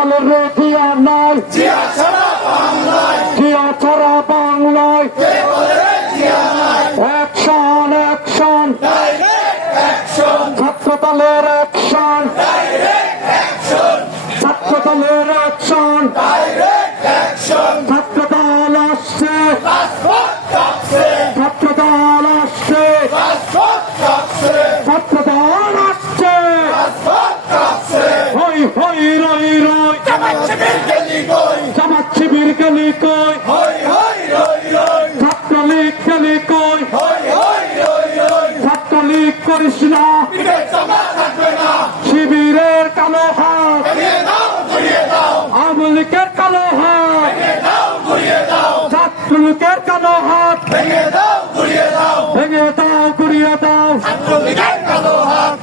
দলের জিয়া নাই, জিয়া ছাড়া বাংলায় অ্যাকশন অ্যাকশন, ছাত্র দলের অ্যাকশন, ছাত্র দলের অ্যাকশন, ছাত্র দল আসছে, ছাত্র দল আসছে, ছাত্র দল আসছে, হই হই রই রই, জামাত শিবির গেলি কই, ছাত্রলীগ গেলি কই, ছাত্রলীগ করিস না, শিবিরের কালো হাত, আওয়ামী লীগের কালো হাত, ছাত্রলীগের কালো হাত, ভেঙে দাও গুড়িয়ে দাও,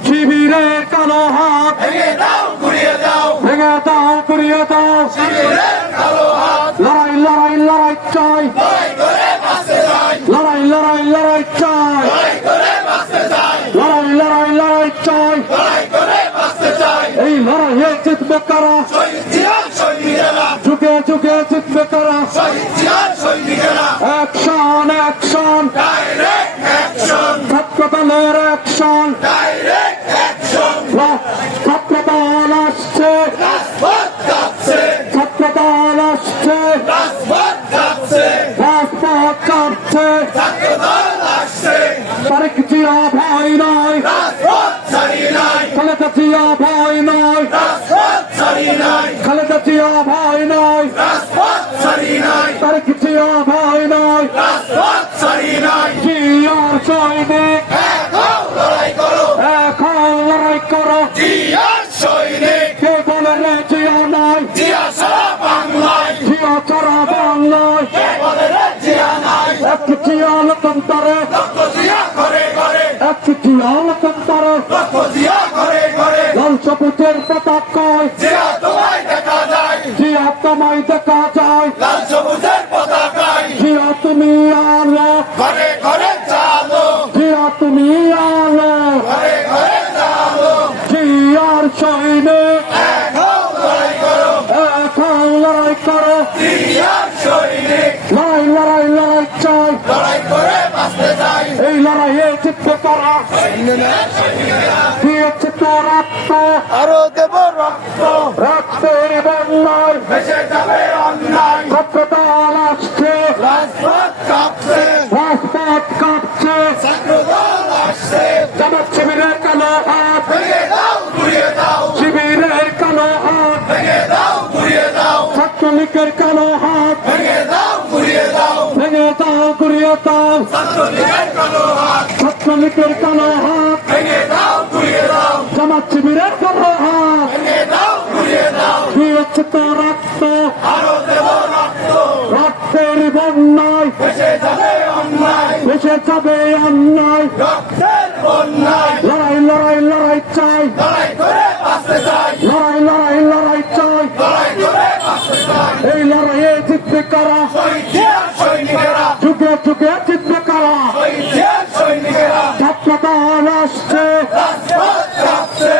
শিবিরের কালো হাত, ভেঙে দাও গুড়িয়ে দাও, লড়াই লড়াই লড়াই চাই, লড়াই লড়াই লড়াই চাই, লড়াই লড়াই লড়াই চাই, এই লড়াইয়ে জিতবে কারা, যুগে যুগে জিতবে কারা, অ্যাকশন অ্যাকশন, ছাত্র দলের অ্যাকশন, ছাত্র দল আসছে, ছাত্র দল আসছে, রাজপথ কাঁপছে, তারেক জিয়া ভয় নয়, খালেদা জিয়া ভয় নয়, খালেদা জিয়া ভয় নয়, তারেক জিয়া ভয় নয়, জিয়ার সৈনিক এখন লড়াই করো, কে বলে রে জিয়া নয়, জিয়া ছাড়া বাংলায়, একটি জিয়া লোকান্তরে, একটি জিয়া লোকান্তরে, লাল সবুজের পতাকায় জিয়া তোমায় দেখা যায়, জিয়া তুমি আলো, জিয়া তুমি আলো, জিয়ার সৈনিক এখন লড়াই করো, লড়াই লড়াই লড়াই চাই, এই লড়াইয়ে জিতবে কারা, দিয়েছে তো রক্ত, আরো দেব রক্ত, রক্তের বন্যায় ভেসে যাবে অন্যায়, ছাত্র দল আসছে, রাজপথ কাঁপছে, রাজপথ কাঁপছে, ছাত্র দল আসছে, জামাত শিবিরের কালো হাত, ভেঙে দাও গুড়িয়ে দাও, শিবিরের কালো হাত, ভেঙে দাও গুড়িয়ে দাও, ছাত্রলীগের কালো হাত, ভেঙে দাও গুড়িয়ে দাও, ভেঙে দাও গুড়িয়ে দাও, ছাত্রলীগের কালো হাত, ছাত্রলীগের কালো হাত, ভেঙে দাও গুড়িয়ে দাও, জামাত শিবিরের কালো হাত, ভেঙে দাও গুড়িয়ে দাও, দিয়েছে তো রক্ত, আরো দেব রক্ত, রক্তের বন্যায় ভেসে যাবে অন্যায়, ভেসে যাবে অন্যায়, রক্তের বন্যায়, লড়াই লড়াই লড়াই চাই, লড়াই করে বাঁচতে চাই, লড়াই লড়াই লড়াই চাই, লড়াই করে বাঁচতে চাই, এই লড়াইয়ে জিতবে কারা, শহীদের সৈনিকেরা, যুগে যুগে জিতবে কারা, শহীদের সৈনিকেরা, ছাত্র দল আসছে, রাজপথ কাঁপছে,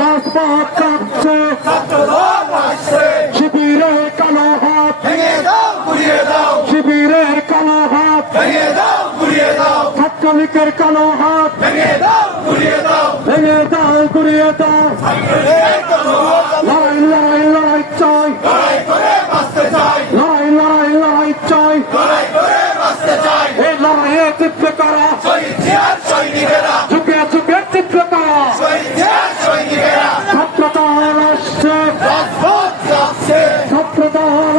রাজপথ কাঁপছে, ছাত্র দল আসছে, শিবিরের কালো হাত, ভেঙে দাও গুড়িয়ে দাও, শিবিরের কালো হাত, ভেঙে দাও গুড়িয়ে দাও, ছাত্রলীগের কালো হাত, ভেঙে দাও গুড়িয়ে দাও, ভেঙে দাও গুড়িয়ে দাও, ছাত্রলীগের কালো হাত, লড়াই লড়াই লড়াই চাই, লড়াই করে বাঁচতে চাই, লড়াই লড়াই লড়াই চাই, লড়াই করে বাঁচতে চাই, এই লড়াইয়ে জিতবে কারা, শহীদের সৈনিকেরা, যুগে যুগে জিতবে কারা, শহীদের সৈনিকেরা, ছাত্র দল আসছে, রাজপথ কাঁপছে, ছাত্র দল